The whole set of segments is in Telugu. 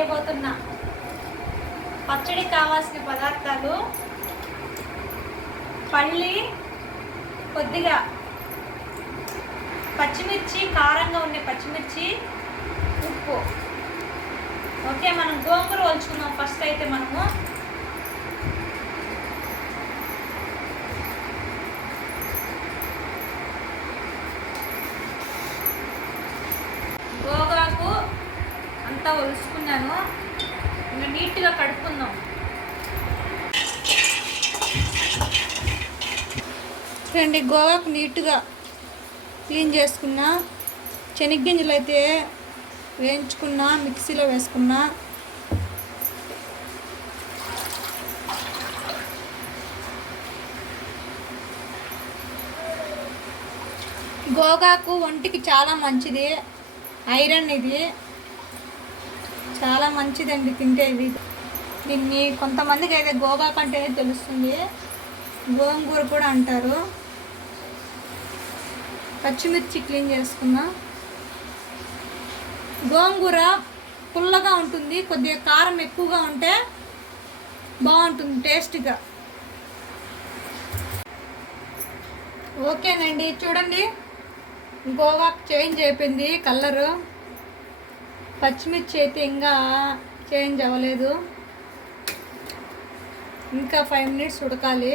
చేయబోతున్నా. పచ్చడి కావాల్సిన పదార్థాలు: పల్లి కొద్దిగా, పచ్చిమిర్చి, కారంగా ఉండే పచ్చిమిర్చి, ఉప్పు. ఓకే, మనం గోంగూర వలుచుకుందాం ఫస్ట్. అయితే మనము గోగాకు అంతా ఒలుచుకున్నాను. ఇంకా నీట్గా కడుక్కుందాం. రండి, గోగాకు నీట్గా క్లీన్ చేసుకున్నా. శనగ్గింజలు అయితే వేయించుకున్నా, మిక్సీలో వేసుకున్నా. గోగాకు ఒంటికి చాలా మంచిది, ఐరన్ ఇది చాలా మంచిదండి తింటే. ఇది దీన్ని కొంతమందికి అయితే గోగాకు అంటే తెలుస్తుంది, గోంగూర కూడా అంటారు. పచ్చిమిర్చి క్లీన్ చేసుకున్నా. గోంగూర పుల్లగా ఉంటుంది, కొద్దిగా కారం ఎక్కువగా ఉంటే బాగుంటుంది టేస్ట్గా. ఓకేనండి, చూడండి గోగాకు చేంజ్ అయిపోయింది కలరు. పచ్చిమిర్చి అయితే ఇంకా చేంజ్ అవ్వలేదు, ఇంకా 5 మినిట్స్ ఉడకాలి.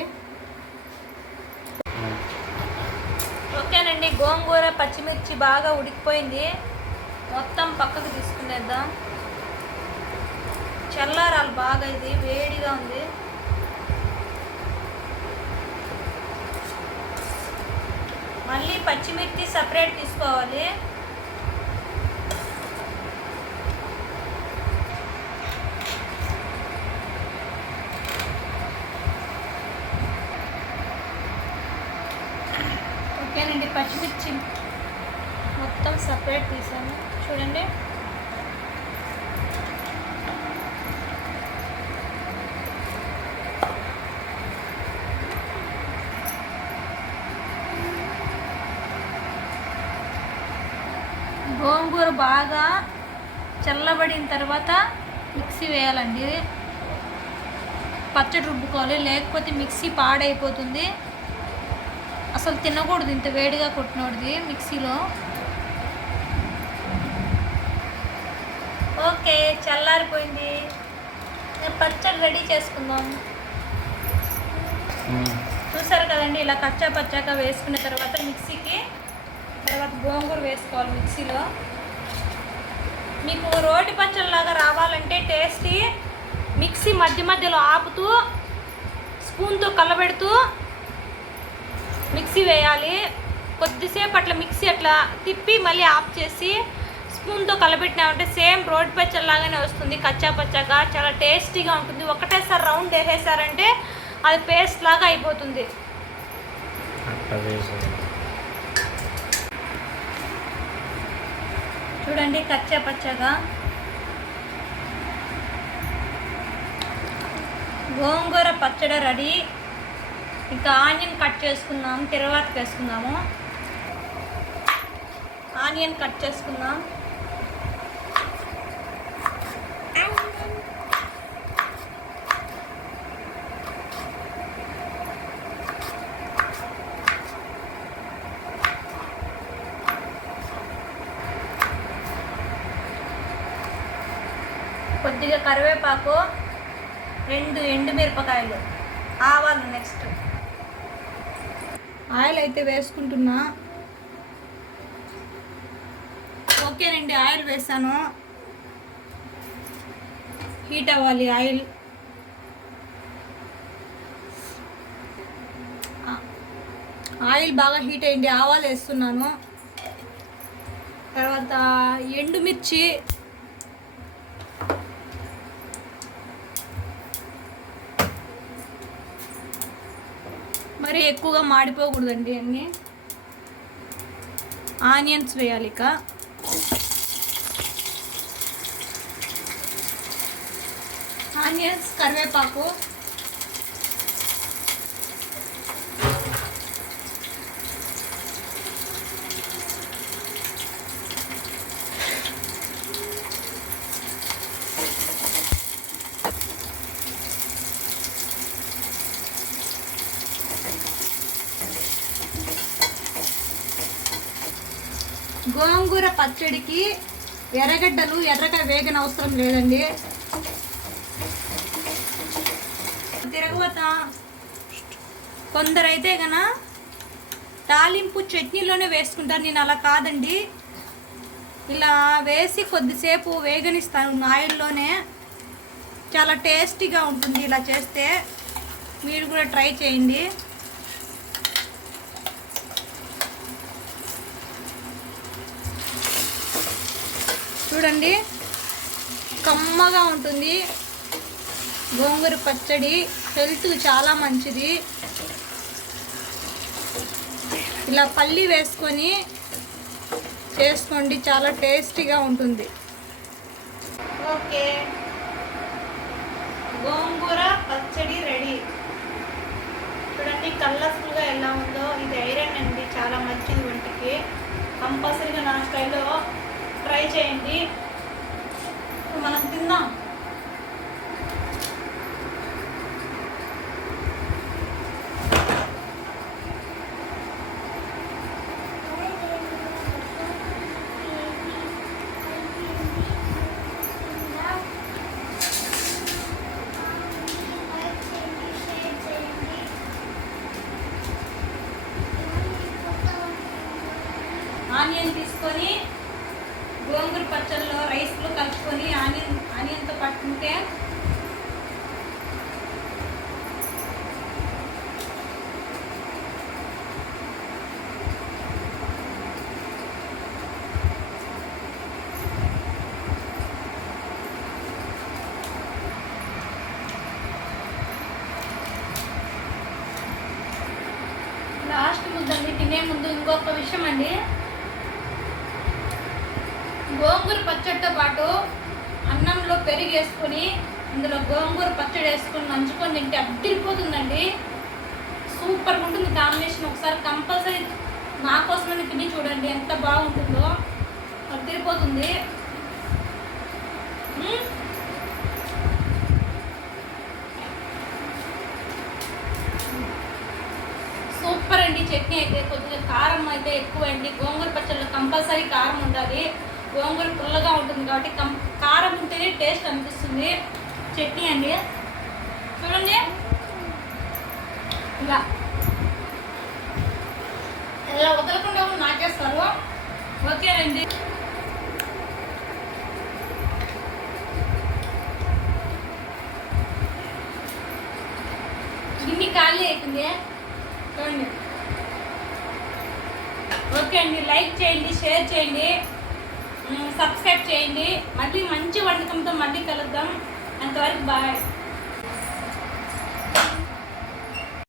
ఓకేనండి, గోంగూర పచ్చిమిర్చి బాగా ఉడికిపోయింది. మొత్తం పక్కకు తీసుకునేద్దాం. చల్లారాలు బాగా, ఇది వేడిగా ఉంది. మళ్ళీ పచ్చిమిర్చి సపరేట్ తీసుకోవాలి. ఓకేనండి, పచ్చిమిర్చి మొత్తం సపరేట్ తీసాను. చూడండి, గోంగూర బాగా చల్లబడిన తర్వాత మిక్సీ వేయాలండి. పచ్చడి రుబ్బుకోవాలి, లేకపోతే మిక్సీ పాడైపోతుంది. అసలు తినకూడదు ఇంత వేడిగా కొట్టినోడిది మిక్సీలో. ఓకే, చల్లారిపోయింది. పచ్చడి రెడీ చేసుకుందాం. చూసారు కదండి, ఇలా కచ్చా పచ్చాక వేసుకున్న తర్వాత మిక్సీకి, తర్వాత గోంగూర వేసుకోవాలి మిక్సీలో. మీకు రోటి పచ్చడిలాగా రావాలంటే టేస్టీ, మిక్సీ మధ్య మధ్యలో ఆపుతూ స్పూన్తో కలబెడుతూ మిక్సీ వేయాలి. కొద్దిసేపు అట్లా మిక్సీ అట్లా తిప్పి మళ్ళీ ఆఫ్ చేసి స్పూన్తో కలబెట్టినామంటే సేమ్ రోటి పచ్చడిలాగానే వస్తుంది, కచ్చా పచ్చాగా. చాలా టేస్టీగా ఉంటుంది. ఒకటేసారి రౌండ్ వేసేసారంటే అది పేస్ట్ లాగా అయిపోతుంది. చూడండి, కచ్చా పచ్చగా గోంగూర పచ్చడి రెడీ. ఇంకా ఆనియన్ కట్ చేసుకుందాం, తర్వాత వేసుకుందాము. ఆనియన్ కట్ చేసుకుందాం. కొద్దిగా కరివేపాకు, 2 ఎండుమిరపకాయలు, ఆవాలు. నెక్స్ట్ ఆయిల్ అయితే వేసుకుంటున్నా. ఓకేనండి, ఆయిల్ వేసాను. హీట్ అవ్వాలి ఆయిల్. ఆయిల్ బాగా హీట్ అయ్యింది, ఆవాలు వేస్తున్నాను. తర్వాత ఎండుమిర్చి, మరి ఎక్కువగా మాడిపోకూడదండి అన్నీ. ఆనియన్స్ వేయాలి. ఇక ఆనియన్స్, కరివేపాకు, గోంగూర పచ్చడికి ఎర్రగడ్డలు ఎర్రగా వేగన అవసరం లేదండి. తిరగవత కొందరైతే గన తాలింపు చట్నీలోనే వేసుకుంటారు. నేను అలా కాదండి, ఇలా వేసి కొద్దిసేపు వేగనిస్తాను ఆయిల్లోనే. చాలా టేస్టీగా ఉంటుంది ఇలా చేస్తే. మీరు కూడా ట్రై చేయండి. చూడండి, కమ్మగా ఉంటుంది గోంగూర పచ్చడి. హెల్త్కి చాలా మంచిది. ఇలా పల్లి వేసుకొని చేసుకోండి, చాలా టేస్టీగా ఉంటుంది. ఓకే, గోంగూర పచ్చడి రెడీ. చూడండి కలర్ఫుల్గా ఎలా ఉందో. ఇది ఐరన్ అండి, చాలా మంచిది ఒంటికి. కంపల్సరీగా నా స్టైల్లో ట్రై చేయండి. మనం తిందాం. ఆనియన్ తీసుకొని గోంగూర పచ్చడిలో రైస్లో కలుపుకొని ఆనియన్తో పట్టుకుంటే లాస్ట్ ముద్దండి. తినే ముందు ఇంకొక విషయం అండి, గోంగూర పచ్చడితో పాటు అన్నంలో పెరుగు వేసుకొని ఇందులో గోంగూర పచ్చడి వేసుకొని నంచుకొని తింటే అద్దరిపోతుందండి. సూపర్గా ఉంటుంది కాంబినేషన్. ఒకసారి కంపల్సరీ నా కోసమని తిని చూడండి, ఎంత బాగుంటుందో. అద్దరిపోతుంది. సూపర్ అండి. చట్నీ అయితే కొద్దిగా కారం అయితే ఎక్కువ అండి. గోంగూర పచ్చడిలో కంపల్సరీ కారం ఉండాలి. గోంగూర పుల్లగా ఉంటుంది కాబట్టి కారం ఉంటేనే టేస్ట్ అనిపిస్తుంది. చట్నీ అండి చూడండి, ఇలా ఇలా వదలకుండా నాకేస్తారు. ఓకేనండి. గిన్నె ఖాళీ అవుతుంది చూడండి. ఓకే అండి, లైక్ చేయండి, షేర్ చేయండి, సబ్స్క్రైబ్ చేయండి. మళ్ళీ మంచి వంటకంతో మళ్ళీ కలుద్దాం. అంతవరకు బాయ్.